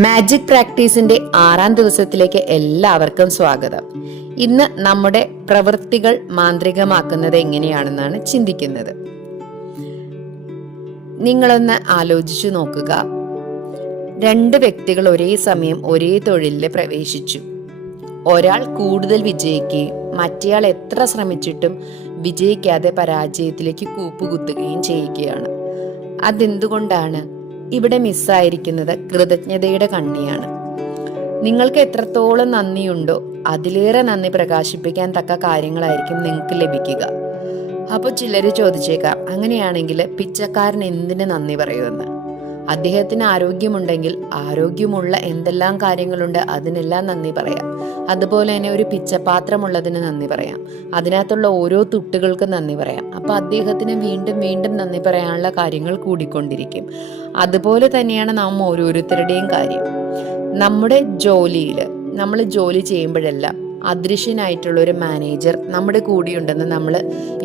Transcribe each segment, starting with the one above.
Magic പ്രാക്ടീസിന്റെ 6ാം ദിവസത്തിലേക്ക് എല്ലാവർക്കും സ്വാഗതം. ഇന്ന് നമ്മുടെ പ്രവൃത്തികൾ മാന്ത്രികമാക്കുന്നത് എങ്ങനെയാണെന്നാണ് ചിന്തിക്കുന്നത്. നിങ്ങളൊന്ന് ആലോചിച്ചു നോക്കുക. 2 വ്യക്തികൾ ഒരേ സമയം ഒരേ തൊഴിലിൽ പ്രവേശിച്ചു. ഒരാൾ കൂടുതൽ വിജയിക്കുകയും മറ്റേയാൾ എത്ര ശ്രമിച്ചിട്ടും വിജയിക്കാതെ പരാജയത്തിലേക്ക് കൂപ്പുകുത്തുകയും ചെയ്യുകയാണ്. അതെന്തുകൊണ്ടാണ്? ഇവിടെ മിസ്സായിരിക്കുന്നത് കൃതജ്ഞതയുടെ കണ്ണിയാണ്. നിങ്ങൾക്ക് എത്രത്തോളം നന്ദിയുണ്ടോ അതിലേറെ നന്ദി പ്രകാശിപ്പിക്കാൻ തക്ക കാര്യങ്ങളായിരിക്കും നിങ്ങൾക്ക് ലഭിക്കുക. അപ്പോൾ ചിലർ ചോദിച്ചേക്കാം, അങ്ങനെയാണെങ്കിൽ പിച്ചക്കാരൻ എന്തിന് നന്ദി പറയുമെന്ന്. അദ്ദേഹത്തിന് ആരോഗ്യമുണ്ടെങ്കിൽ ആരോഗ്യമുള്ള എന്തെല്ലാം കാര്യങ്ങളുണ്ട് അതിനെല്ലാം നന്ദി പറയാം. അതുപോലെ തന്നെ ഒരു പിച്ചപാത്രമുള്ളതിന് നന്ദി പറയാം. അതിനകത്തുള്ള ഓരോ തുട്ടുകൾക്കും നന്ദി പറയാം. അപ്പോൾ അദ്ദേഹത്തിന് വീണ്ടും വീണ്ടും നന്ദി പറയാനുള്ള കാര്യങ്ങൾ കൂടിക്കൊണ്ടിരിക്കും. അതുപോലെ തന്നെയാണ് നാം ഓരോരുത്തരുടെയും കാര്യം. നമ്മുടെ ജോലിയിൽ നമ്മൾ ജോലി ചെയ്യുമ്പോഴെല്ലാം അദൃശ്യനായിട്ടുള്ള ഒരു മാനേജർ നമ്മുടെ കൂടെയുണ്ടെന്ന് നമ്മൾ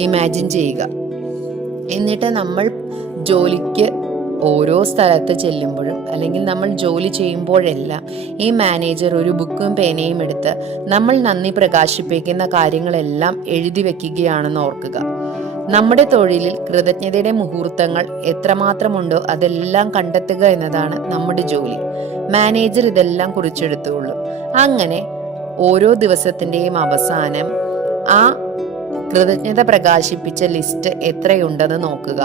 ഇമാജിൻ ചെയ്യുക. എന്നിട്ട് നമ്മൾ ജോലിക്ക് ഓരോ സ്ഥലത്ത് ചെല്ലുമ്പോഴും അല്ലെങ്കിൽ നമ്മൾ ജോലി ചെയ്യുമ്പോഴെല്ലാം ഈ മാനേജർ ഒരു ബുക്കും പേനയും എടുത്ത് നമ്മൾ നന്ദി പ്രകാശിപ്പിക്കുന്ന കാര്യങ്ങളെല്ലാം എഴുതി വെക്കുകയാണെന്ന് ഓർക്കുക. നമ്മുടെ തൊഴിലിൽ കൃതജ്ഞതയുടെ മുഹൂർത്തങ്ങൾ എത്രമാത്രമുണ്ടോ അതെല്ലാം കണ്ടെത്തുക എന്നതാണ് നമ്മുടെ ജോലി. മാനേജർ ഇതെല്ലാം കുറിച്ചെടുത്തുള്ളൂ. അങ്ങനെ ഓരോ ദിവസത്തിൻ്റെയും അവസാനം ആ കൃതജ്ഞത പ്രകാശിപ്പിച്ച ലിസ്റ്റ് എത്രയുണ്ടെന്ന് നോക്കുക.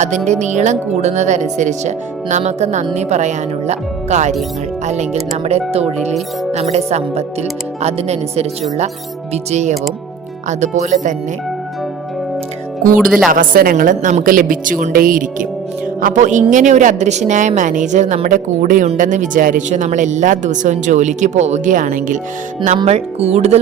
അതിൻ്റെ നീളം കൂടുന്നതനുസരിച്ച് നമുക്ക് നന്ദി പറയാനുള്ള കാര്യങ്ങൾ അല്ലെങ്കിൽ നമ്മുടെ തൊഴിലിൽ, നമ്മുടെ സമ്പത്തിൽ അതിനനുസരിച്ചുള്ള വിജയവും അതുപോലെ തന്നെ കൂടുതൽ അവസരങ്ങളും നമുക്ക് ലഭിച്ചുകൊണ്ടേയിരിക്കും. അപ്പോൾ ഇങ്ങനെ ഒരു അദൃശ്യനായ മാനേജർ നമ്മുടെ കൂടെയുണ്ടെന്ന് വിചാരിച്ച് നമ്മൾ എല്ലാ ദിവസവും ജോലിക്ക് പോവുകയാണെങ്കിൽ നമ്മൾ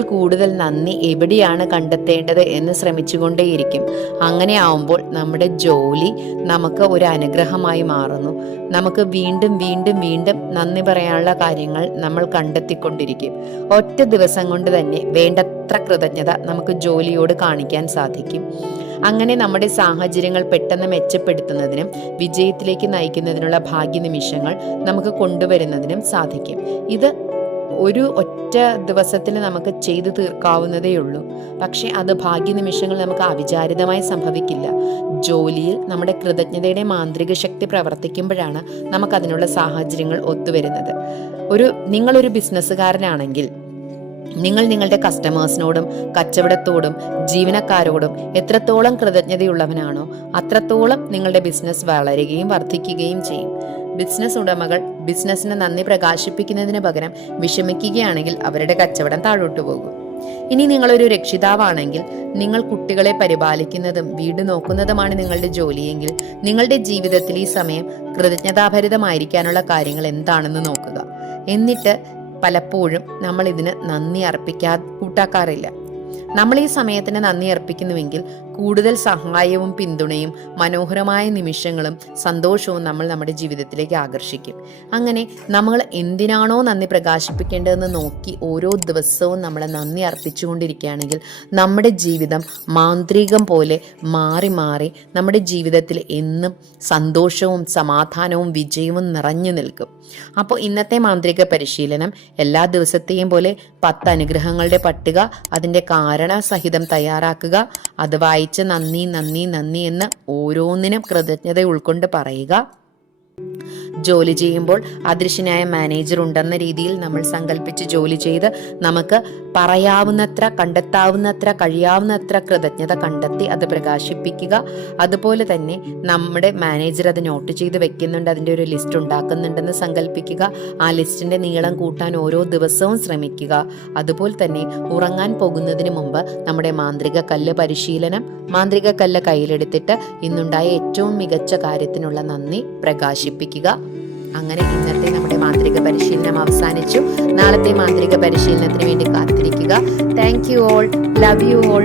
കൂടുതൽ നന്ദി എവിടെയാണ് കണ്ടെത്തേണ്ടത് എന്ന് ശ്രമിച്ചുകൊണ്ടേയിരിക്കും. അങ്ങനെ ആവുമ്പോൾ നമ്മുടെ ജോലി നമുക്ക് ഒരു അനുഗ്രഹമായി മാറുന്നു. നമുക്ക് വീണ്ടും വീണ്ടും വീണ്ടും നന്ദി പറയാനുള്ള കാര്യങ്ങൾ നമ്മൾ കണ്ടെത്തിക്കൊണ്ടിരിക്കും. ഒറ്റ ദിവസം കൊണ്ട് തന്നെ വേണ്ടത്ര കൃതജ്ഞത നമുക്ക് ജോലിയോട് കാണിക്കാൻ സാധിക്കും. അങ്ങനെ നമ്മുടെ സാഹചര്യങ്ങൾ പെട്ടെന്ന് മെച്ചപ്പെടുത്തുന്നതിനും വിജയത്തിലേക്ക് നയിക്കുന്നതിനുള്ള ഭാഗ്യനിമിഷങ്ങൾ നമുക്ക് കൊണ്ടുവരുന്നതിനും സാധിക്കും. ഇത് ഒരു ഒറ്റ ദിവസത്തിൽ നമുക്ക് ചെയ്തു തീർക്കാവുന്നതേ ഉള്ളൂ. പക്ഷെ അത് ഭാഗ്യനിമിഷങ്ങൾ നമുക്ക് അവിചാരിതമായി സംഭവിക്കില്ല. ജോലിയിൽ നമ്മുടെ കൃതജ്ഞതയുടെ മാന്ത്രിക ശക്തി പ്രവർത്തിക്കുമ്പോഴാണ് നമുക്കതിനുള്ള സാഹചര്യങ്ങൾ ഒത്തുവരുന്നത്. നിങ്ങളൊരു ബിസിനസ്സുകാരനാണെങ്കിൽ നിങ്ങൾ നിങ്ങളുടെ കസ്റ്റമേഴ്സിനോടും കച്ചവടത്തോടും ജീവനക്കാരോടും എത്രത്തോളം കൃതജ്ഞതയുള്ളവനാണോ അത്രത്തോളം നിങ്ങളുടെ ബിസിനസ് വളരുകയും വർദ്ധിക്കുകയും ചെയ്യും. ബിസിനസ് ഉടമകൾ ബിസിനസ്സിന് നന്ദി പ്രകാശിപ്പിക്കുന്നതിന് പകരം വിഷമിക്കുകയാണെങ്കിൽ അവരുടെ കച്ചവടം താഴോട്ടു പോകും. ഇനി നിങ്ങളൊരു രക്ഷിതാവാണെങ്കിൽ നിങ്ങൾ കുട്ടികളെ പരിപാലിക്കുന്നതും വീട് നോക്കുന്നതുമാണ് നിങ്ങളുടെ ജോലിയെങ്കിൽ നിങ്ങളുടെ ജീവിതത്തിൽ ഈ സമയം കൃതജ്ഞതാഭരിതമായിരിക്കാനുള്ള കാര്യങ്ങൾ എന്താണെന്ന് നോക്കുക. എന്നിട്ട് പലപ്പോഴും നമ്മൾ ഇതിന് നന്ദി കൂട്ടാക്കാറില്ല. നമ്മൾ ഈ സമയത്തിന് നന്ദി അർപ്പിക്കുന്നുവെങ്കിൽ കൂടുതൽ സഹായവും പിന്തുണയും മനോഹരമായ നിമിഷങ്ങളും സന്തോഷവും നമ്മൾ നമ്മുടെ ജീവിതത്തിലേക്ക് ആകർഷിക്കും. അങ്ങനെ നമ്മൾ എന്തിനാണോ നന്ദി പ്രകാശിപ്പിക്കേണ്ടതെന്ന് നോക്കി ഓരോ ദിവസവും നമ്മൾ നന്ദി അർപ്പിച്ചുകൊണ്ടിരിക്കുകയാണെങ്കിൽ നമ്മുടെ ജീവിതം മാന്ത്രികം പോലെ മാറി മാറി നമ്മുടെ ജീവിതത്തിൽ എന്നും സന്തോഷവും സമാധാനവും വിജയവും നിറഞ്ഞു നിൽക്കും. അപ്പോൾ ഇന്നത്തെ മാന്ത്രിക പരിശീലനം എല്ലാ ദിവസത്തെയും പോലെ 10 അനുഗ്രഹങ്ങളുടെ പട്ടിക അതിൻ്റെ കാരണസഹിതം തയ്യാറാക്കുക. അത് വായിച്ച് നന്ദി നന്ദി നന്ദി എന്ന് ഓരോന്നിനും കൃതജ്ഞത ഉൾക്കൊണ്ട് പറയുക. ജോലി ചെയ്യുമ്പോൾ അദൃശ്യനായ മാനേജർ ഉണ്ടെന്ന രീതിയിൽ നമ്മൾ സങ്കല്പിച്ച് ജോലി ചെയ്ത് നമുക്ക് പറയാവുന്നത്ര കണ്ടെത്താവുന്നത്ര കഴിയാവുന്നത്ര കൃതജ്ഞത കണ്ടെത്തി അത് പ്രകാശിപ്പിക്കുക. അതുപോലെ തന്നെ നമ്മുടെ മാനേജർ അത് നോട്ട് ചെയ്ത് വെക്കുന്നുണ്ട്, അതിൻ്റെ ഒരു ലിസ്റ്റ് ഉണ്ടാക്കുന്നുണ്ടെന്ന് സങ്കല്പിക്കുക. ആ ലിസ്റ്റിൻ്റെ നീളം കൂട്ടാൻ ഓരോ ദിവസവും ശ്രമിക്കുക. അതുപോലെ തന്നെ ഉറങ്ങാൻ പോകുന്നതിന് മുമ്പ് നമ്മുടെ മാന്ത്രിക കല്ല് പരിശീലനം, മാന്ത്രിക കല്ല് കയ്യിലെടുത്തിട്ട് ഇന്നുണ്ടായ ഏറ്റവും മികച്ച കാര്യത്തിനുള്ള നന്ദി പ്രകാശിപ്പിക്കുക. അങ്ങനെ ഇന്നത്തെ നമ്മുടെ മാന്ത്രിക പരിശീലനം അവസാനിച്ചു. നാളത്തെ മാന്ത്രിക പരിശീലനത്തിന് വേണ്ടി കാത്തിരിക്കുക. Thank you all. Love you all.